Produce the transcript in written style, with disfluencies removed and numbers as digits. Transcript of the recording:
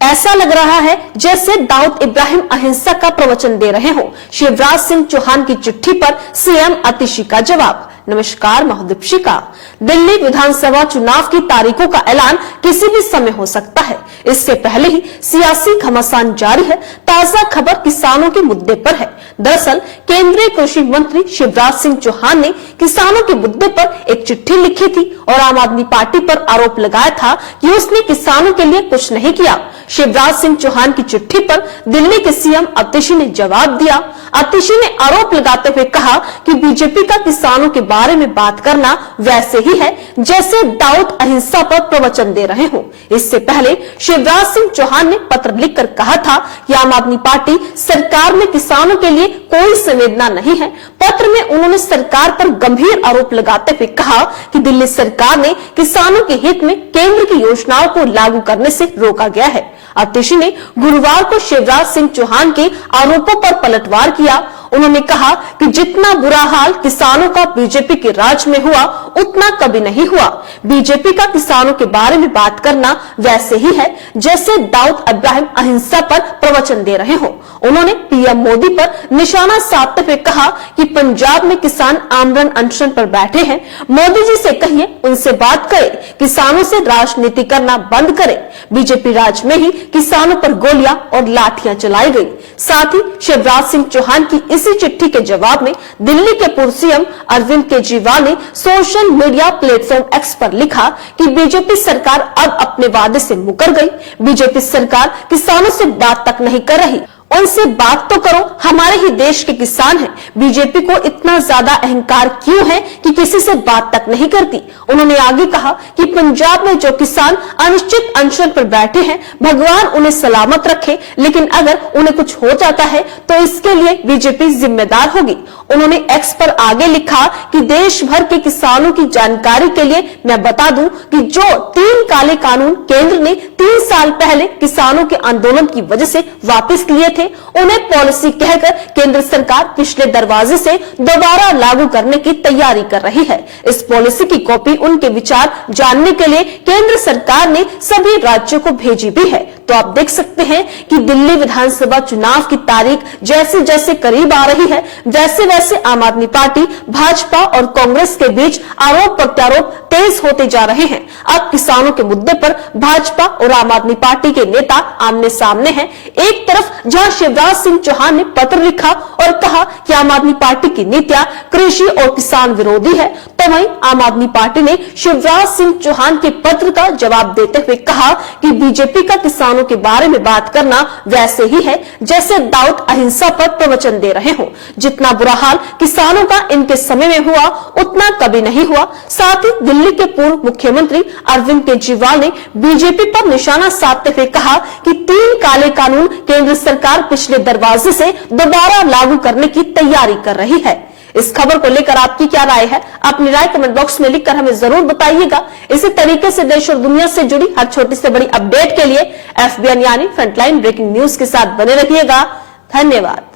ऐसा लग रहा है जैसे दाऊद इब्राहिम अहिंसा का प्रवचन दे रहे हो। शिवराज सिंह चौहान की चिट्ठी पर सीएम आतिशी का जवाब। नमस्कार, महोदीपिका। दिल्ली विधानसभा चुनाव की तारीखों का ऐलान किसी भी समय हो सकता है। इससे पहले ही सियासी घमासान जारी है। ताजा खबर किसानों के मुद्दे पर है। दरअसल केंद्रीय कृषि मंत्री शिवराज सिंह चौहान ने किसानों के मुद्दे पर एक चिट्ठी लिखी थी और आम आदमी पार्टी पर आरोप लगाया था कि उसने किसानों के लिए कुछ नहीं किया। शिवराज सिंह चौहान की चिट्ठी पर दिल्ली के सीएम आतिशी ने जवाब दिया। आतिशी ने आरोप लगाते हुए कहा कि बीजेपी का किसानों के बारे में बात करना वैसे ही है जैसे दाऊद अहिंसा पर प्रवचन दे रहे हो। इससे पहले शिवराज सिंह चौहान ने पत्र लिखकर कहा था कि आम आदमी पार्टी सरकार में किसानों के लिए कोई संवेदना नहीं है। पत्र में उन्होंने सरकार पर गंभीर आरोप लगाते हुए कहा कि दिल्ली सरकार ने किसानों के हित में केंद्र की योजनाओं को लागू करने से रोका गया है। आतिशी ने गुरुवार को शिवराज सिंह चौहान के आरोपों पर पलटवार किया। उन्होंने कहा कि जितना बुरा हाल किसानों का बीजेपी के राज में हुआ उतना कभी नहीं हुआ। बीजेपी का किसानों के बारे में बात करना वैसे ही है जैसे दाऊद इब्राहिम अहिंसा पर प्रवचन दे रहे हो। उन्होंने पीएम मोदी पर निशाना साधते हुए कहा कि पंजाब में किसान आमरण अनशन पर बैठे हैं। मोदी जी से कहिए उनसे बात करें, किसानों से राजनीति करना बंद करें। बीजेपी राज में ही किसानों पर गोलियां और लाठियां चलाई गई। साथ ही शिवराज सिंह चौहान की इसी चिट्ठी के जवाब में दिल्ली के पूर्व सीएम अरविंद केजरीवाल ने सोशल मीडिया प्लेटफॉर्म एक्स पर लिखा कि बीजेपी सरकार अब अपने वादे से मुकर गई। बीजेपी सरकार किसानों से बात तक नहीं कर रही। उनसे बात तो करो, हमारे ही देश के किसान हैं। बीजेपी को इतना ज्यादा अहंकार क्यों है कि किसी से बात तक नहीं करती। उन्होंने आगे कहा कि पंजाब में जो किसान अनिश्चित अनशन पर बैठे हैं, भगवान उन्हें सलामत रखे, लेकिन अगर उन्हें कुछ हो जाता है तो इसके लिए बीजेपी जिम्मेदार होगी। उन्होंने एक्स पर आगे लिखा कि देश भर के किसानों की जानकारी के लिए मैं बता दूं कि जो 3 काले कानून केंद्र ने 3 साल पहले किसानों के आंदोलन की वजह से वापस लिए थे, उन्हें पॉलिसी कहकर केंद्र सरकार पिछले दरवाजे से दोबारा लागू करने की तैयारी कर रही है। इस पॉलिसी की कॉपी उनके विचार जानने के लिए केंद्र सरकार ने सभी राज्यों को भेजी भी है। तो आप देख सकते हैं कि दिल्ली विधानसभा चुनाव की तारीख जैसे जैसे करीब आ रही है, वैसे वैसे आम आदमी पार्टी, भाजपा और कांग्रेस के बीच आरोप प्रत्यारोप तेज होते जा रहे हैं। अब किसानों के मुद्दे पर भाजपा और आम आदमी पार्टी के नेता आमने सामने हैं। एक तरफ जहां शिवराज सिंह चौहान ने पत्र लिखा और कहा कि आम आदमी पार्टी की नीतियां कृषि और किसान विरोधी है, तो वहीं आम आदमी पार्टी ने शिवराज सिंह चौहान के पत्र का जवाब देते हुए कहा कि बीजेपी का किसानों के बारे में बात करना वैसे ही है जैसे दाऊद अहिंसा पर प्रवचन दे रहे हो। जितना बुरा हाल किसानों का इनके समय में हुआ उतना कभी नहीं हुआ। साथ ही दिल्ली के पूर्व मुख्यमंत्री अरविंद केजरीवाल ने बीजेपी पर निशाना साधते हुए कहा कि 3 काले कानून केंद्र सरकार पिछले दरवाजे से दोबारा लागू करने की तैयारी कर रही है। इस खबर को लेकर आपकी क्या राय है? अपनी राय कमेंट बॉक्स में लिखकर हमें जरूर बताइएगा। इसी तरीके से देश और दुनिया से जुड़ी हर छोटी से बड़ी अपडेट के लिए FBN यानी फ्रंटलाइन ब्रेकिंग न्यूज के साथ बने रहिएगा। धन्यवाद।